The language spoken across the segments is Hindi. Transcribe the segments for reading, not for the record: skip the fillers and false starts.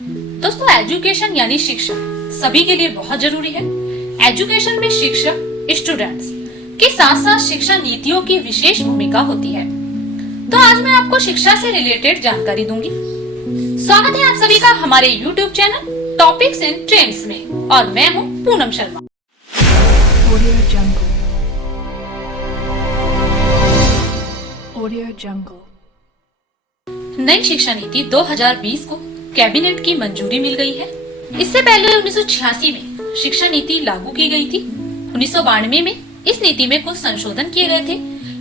दोस्तों, एजुकेशन यानी शिक्षा सभी के लिए बहुत जरूरी है। एजुकेशन में शिक्षक स्टूडेंट्स के साथ साथ शिक्षा नीतियों की विशेष भूमिका होती है। तो आज मैं आपको शिक्षा से रिलेटेड जानकारी दूंगी। स्वागत है आप सभी का हमारे YouTube channel topics and trends में, और मैं हूँ पूनम शर्मा। नई शिक्षा नीति 2020 को कैबिनेट की मंजूरी मिल गई है। इससे पहले 1986 में शिक्षा नीति लागू की गई थी। 1992 में इस नीति में कुछ संशोधन किए गए थे,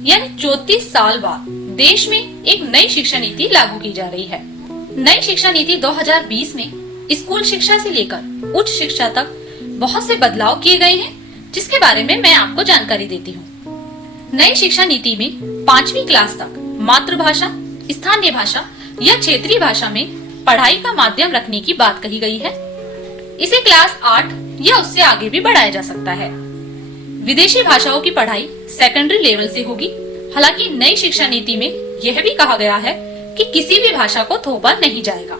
यानी 34 साल बाद देश में एक नई शिक्षा नीति लागू की जा रही है। नई शिक्षा नीति 2020 में स्कूल शिक्षा से लेकर उच्च शिक्षा तक बहुत से बदलाव किए गए हैं, जिसके बारे में मैं आपको जानकारी देती हूँ। नई शिक्षा नीति में 5वीं क्लास तक मातृभाषा, स्थानीय भाषा या क्षेत्रीय भाषा में पढ़ाई का माध्यम रखने की बात कही गई है। इसे क्लास 8 या उससे आगे भी बढ़ाया जा सकता है। विदेशी भाषाओं की पढ़ाई सेकेंडरी लेवल से होगी। हालांकि नई शिक्षा नीति में यह भी कहा गया है कि किसी भी भाषा को थोपा नहीं जाएगा।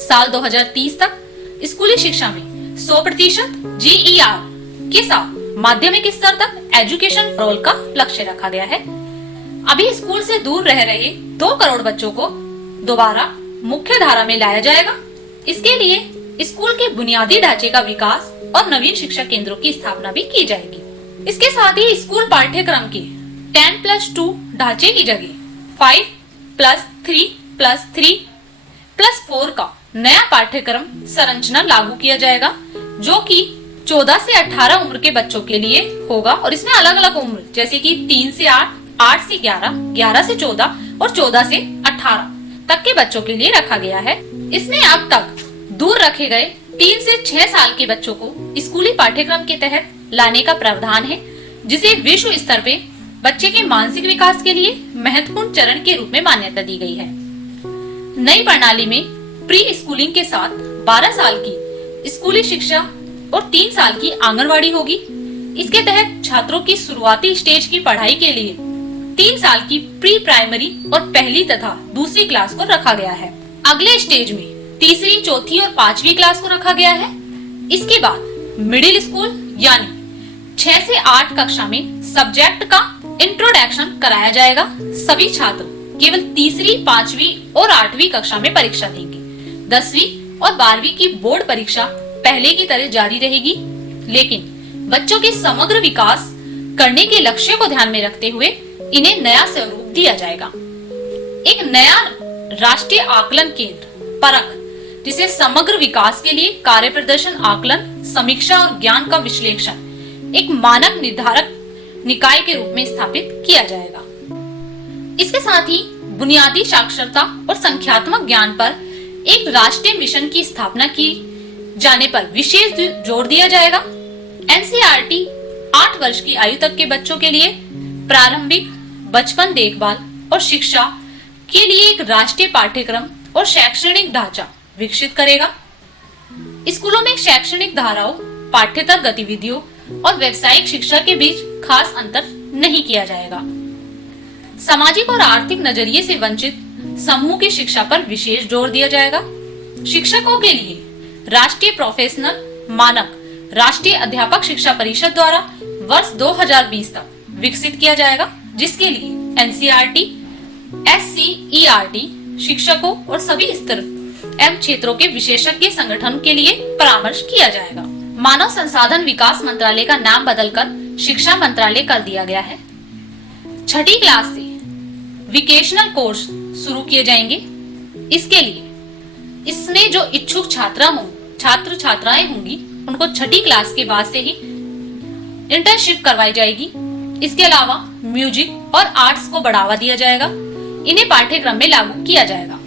साल 2030 तक स्कूली शिक्षा में 100% GER के साथ माध्यमिक स्तर तक एजुकेशन फॉर ऑल का लक्ष्य रखा गया है। अभी स्कूल से दूर रह रहे 2 करोड़ बच्चों को दोबारा मुख्य धारा में लाया जाएगा। इसके लिए स्कूल के बुनियादी ढांचे का विकास और नवीन शिक्षा केंद्रों की स्थापना भी की जाएगी। इसके साथ ही स्कूल पाठ्यक्रम के 10+2 ढांचे की जगह 5+3+3+4 का नया पाठ्यक्रम संरचना लागू किया जाएगा, जो कि 14 से 18 उम्र के बच्चों के लिए होगा। और इसमें अलग अलग उम्र जैसे कि 3 से 8, 8 से 11, 11 से 14 और 14 से 18 तक के बच्चों के लिए रखा गया है। इसमें अब तक दूर रखे गए 3 से 6 साल के बच्चों को स्कूली पाठ्यक्रम के तहत लाने का प्रावधान है, जिसे विश्व स्तर पे बच्चे के मानसिक विकास के लिए महत्वपूर्ण चरण के रूप में मान्यता दी गई है। नई प्रणाली में प्री स्कूलिंग के साथ 12 साल की स्कूली शिक्षा और 3 साल की आंगनवाड़ी होगी। इसके तहत छात्रों की शुरुआती स्टेज की पढ़ाई के लिए 3 साल की प्री प्राइमरी और पहली तथा दूसरी क्लास को रखा गया है। अगले स्टेज में तीसरी, चौथी और 5वीं क्लास को रखा गया है। इसके बाद मिडिल स्कूल यानी 6 से 8 कक्षा में सब्जेक्ट का इंट्रोडक्शन कराया जाएगा। सभी छात्र केवल तीसरी, 5वीं और 8वीं कक्षा में परीक्षा देंगे। 10वीं और 12वीं की बोर्ड परीक्षा पहले की तरह जारी रहेगी, लेकिन बच्चों के समग्र विकास करने के लक्ष्य को ध्यान में रखते हुए इन्हें नया स्वरूप दिया जाएगा। एक नया राष्ट्रीय आकलन केंद्र परख, जिसे समग्र विकास के लिए कार्य प्रदर्शन आकलन, समीक्षा और ज्ञान का विश्लेषण एक मानक निर्धारक निकाय के रूप में स्थापित किया जाएगा। इसके साथ ही बुनियादी साक्षरता और संख्यात्मक ज्ञान पर एक राष्ट्रीय मिशन की स्थापना की जाने पर विशेष जोर दिया जाएगा। NCERT 8 वर्ष की आयु तक के बच्चों के लिए प्रारंभिक बचपन देखभाल और शिक्षा के लिए एक राष्ट्रीय पाठ्यक्रम और शैक्षणिक ढांचा विकसित करेगा। स्कूलों में शैक्षणिक धाराओं, पाठ्येतर गतिविधियों और व्यावसायिक शिक्षा के बीच खास अंतर नहीं किया जाएगा। सामाजिक और आर्थिक नजरिए से वंचित समूह की शिक्षा पर विशेष जोर दिया जाएगा। शिक्षकों के लिए राष्ट्रीय प्रोफेशनल मानक राष्ट्रीय अध्यापक शिक्षा परिषद द्वारा वर्ष 2020 तक विकसित किया जाएगा, जिसके लिए NCERT, SCERT शिक्षकों और सभी स्तर एवं क्षेत्रों के विशेषज्ञ संगठन के लिए परामर्श किया जाएगा। मानव संसाधन विकास मंत्रालय का नाम बदलकर शिक्षा मंत्रालय कर दिया गया है। 6ठी क्लास से विकेशनल कोर्स शुरू किए जाएंगे। इसके लिए इसमें जो इच्छुक छात्र छात्राएं होंगी, उनको 6ठी क्लास के बाद से ही इंटर्नशिप करवाई जाएगी। इसके अलावा म्यूजिक और आर्ट्स को बढ़ावा दिया जाएगा। इन्हें पाठ्यक्रम में लागू किया जाएगा।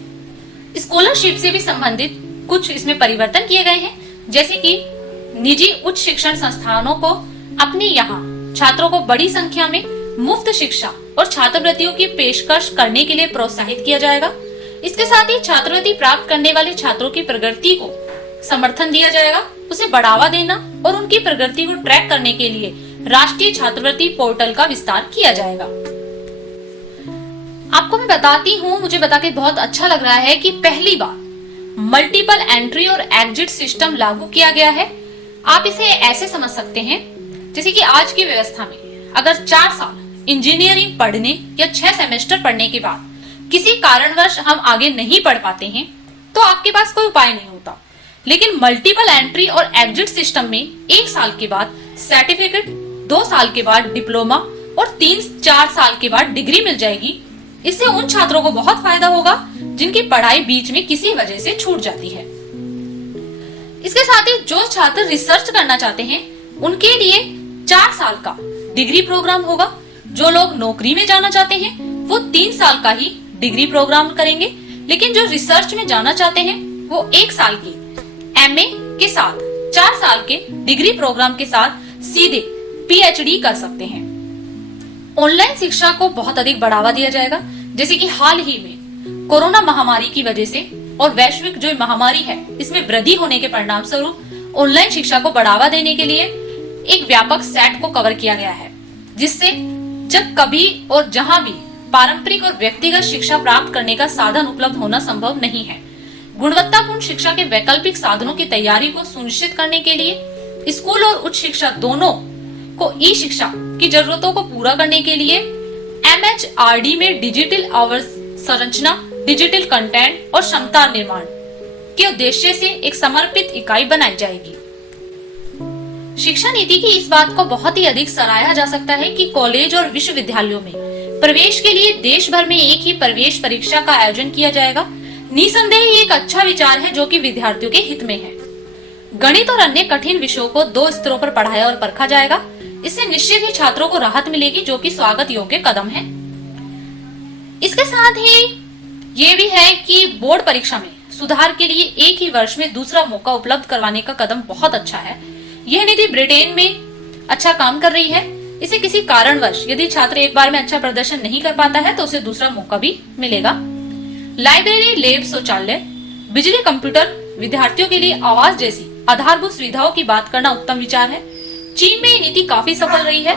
स्कॉलरशिप से भी संबंधित कुछ इसमें परिवर्तन किए गए हैं, जैसे कि निजी उच्च शिक्षण संस्थानों को अपने यहाँ छात्रों को बड़ी संख्या में मुफ्त शिक्षा और छात्रवृत्तियों की पेशकश करने के लिए प्रोत्साहित किया जाएगा। इसके साथ ही छात्रवृत्ति प्राप्त करने वाले छात्रों की प्रगति को समर्थन दिया जाएगा। उसे बढ़ावा देना और उनकी प्रगति को ट्रैक करने के लिए राष्ट्रीय छात्रवृत्ति पोर्टल का विस्तार किया जाएगा। आपको मैं बताती हूँ, मुझे बता के बहुत अच्छा लग रहा है कि पहली बार मल्टीपल एंट्री और एग्जिट सिस्टम लागू किया गया है। आप इसे ऐसे समझ सकते हैं जैसे कि आज की व्यवस्था में अगर 4 साल इंजीनियरिंग पढ़ने या 6 सेमेस्टर पढ़ने के बाद किसी कारणवश हम आगे नहीं पढ़ पाते हैं तो आपके पास कोई उपाय नहीं होता। लेकिन मल्टीपल एंट्री और एग्जिट सिस्टम में 1 साल के बाद सर्टिफिकेट, 2 साल के बाद डिप्लोमा और 3-4 साल के बाद डिग्री मिल जाएगी। इससे उन छात्रों को बहुत फायदा होगा जिनकी पढ़ाई बीच में किसी वजह से छूट जाती है। इसके साथ ही जो छात्र रिसर्च करना चाहते हैं उनके लिए 4 साल का डिग्री प्रोग्राम होगा। जो लोग नौकरी में जाना चाहते हैं वो 3 साल का ही डिग्री प्रोग्राम करेंगे, लेकिन जो रिसर्च में जाना चाहते हैं वो 1 साल की एमए के साथ 4 साल के डिग्री प्रोग्राम के साथ सीधे पीएचडी कर सकते हैं। ऑनलाइन शिक्षा को बहुत अधिक बढ़ावा दिया जाएगा, जैसे कि हाल ही में कोरोना महामारी की वजह से और वैश्विक जो महामारी है इसमें वृद्धि होने के परिणाम स्वरूप ऑनलाइन शिक्षा को बढ़ावा देने के लिए एक व्यापक सेट को कवर किया गया है, जिससे जब कभी और जहां भी पारंपरिक और व्यक्तिगत शिक्षा प्राप्त करने का साधन उपलब्ध होना संभव नहीं है, गुणवत्तापूर्ण शिक्षा के वैकल्पिक साधनों की तैयारी को सुनिश्चित करने के लिए स्कूल और उच्च शिक्षा दोनों को ई शिक्षा की जरूरतों को पूरा करने के लिए एमएचआरडी में डिजिटल अवसंरचना, डिजिटल कंटेंट और क्षमता निर्माण के उद्देश्य से एक समर्पित इकाई बनाई जाएगी। शिक्षा नीति की इस बात को बहुत ही अधिक सराहा जा सकता है कि कॉलेज और विश्वविद्यालयों में प्रवेश के लिए देश भर में एक ही प्रवेश परीक्षा का आयोजन किया जाएगा। निसंदेह ये एक अच्छा विचार है जो कि विद्यार्थियों के हित में है। गणित और अन्य कठिन विषयों को 2 स्तरों पर पढ़ाया और परखा जाएगा। इससे निश्चित ही छात्रों को राहत मिलेगी, जो कि स्वागत योग्य कदम है। इसके साथ ही ये भी है कि बोर्ड परीक्षा में सुधार के लिए एक ही वर्ष में दूसरा मौका उपलब्ध करवाने का कदम बहुत अच्छा है। यह नीति ब्रिटेन में अच्छा काम कर रही है। इसे किसी कारणवश यदि छात्र एक बार में अच्छा प्रदर्शन नहीं कर पाता है तो उसे दूसरा मौका भी मिलेगा। लाइब्रेरी, लैब, शौचालय, बिजली, कंप्यूटर, विद्यार्थियों के लिए आवास जैसी आधारभूत सुविधाओं की बात करना उत्तम विचार है। चीन में ये नीति काफी सफल रही है।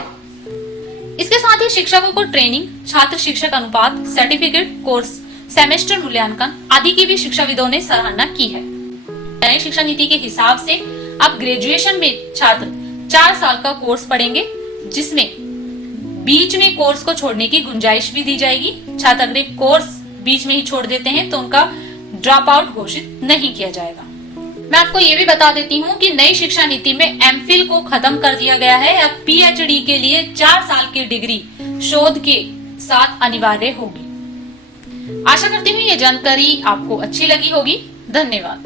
इसके साथ ही शिक्षकों को ट्रेनिंग, छात्र शिक्षक अनुपात, सर्टिफिकेट, कोर्स, सेमेस्टर मूल्यांकन आदि की भी शिक्षाविदों ने सराहना की है। नई शिक्षा नीति के हिसाब से अब ग्रेजुएशन में छात्र 4 साल का कोर्स पढ़ेंगे, जिसमें बीच में कोर्स को छोड़ने की गुंजाइश भी दी जाएगी। छात्र अगर एक कोर्स बीच में ही छोड़ देते हैं तो उनका ड्रॉप आउट घोषित नहीं किया जाएगा। मैं आपको ये भी बता देती हूँ कि नई शिक्षा नीति में एमफिल को खत्म कर दिया गया है। अब पीएचडी के लिए 4 साल की डिग्री शोध के साथ अनिवार्य होगी। आशा करती हूँ ये जानकारी आपको अच्छी लगी होगी। धन्यवाद।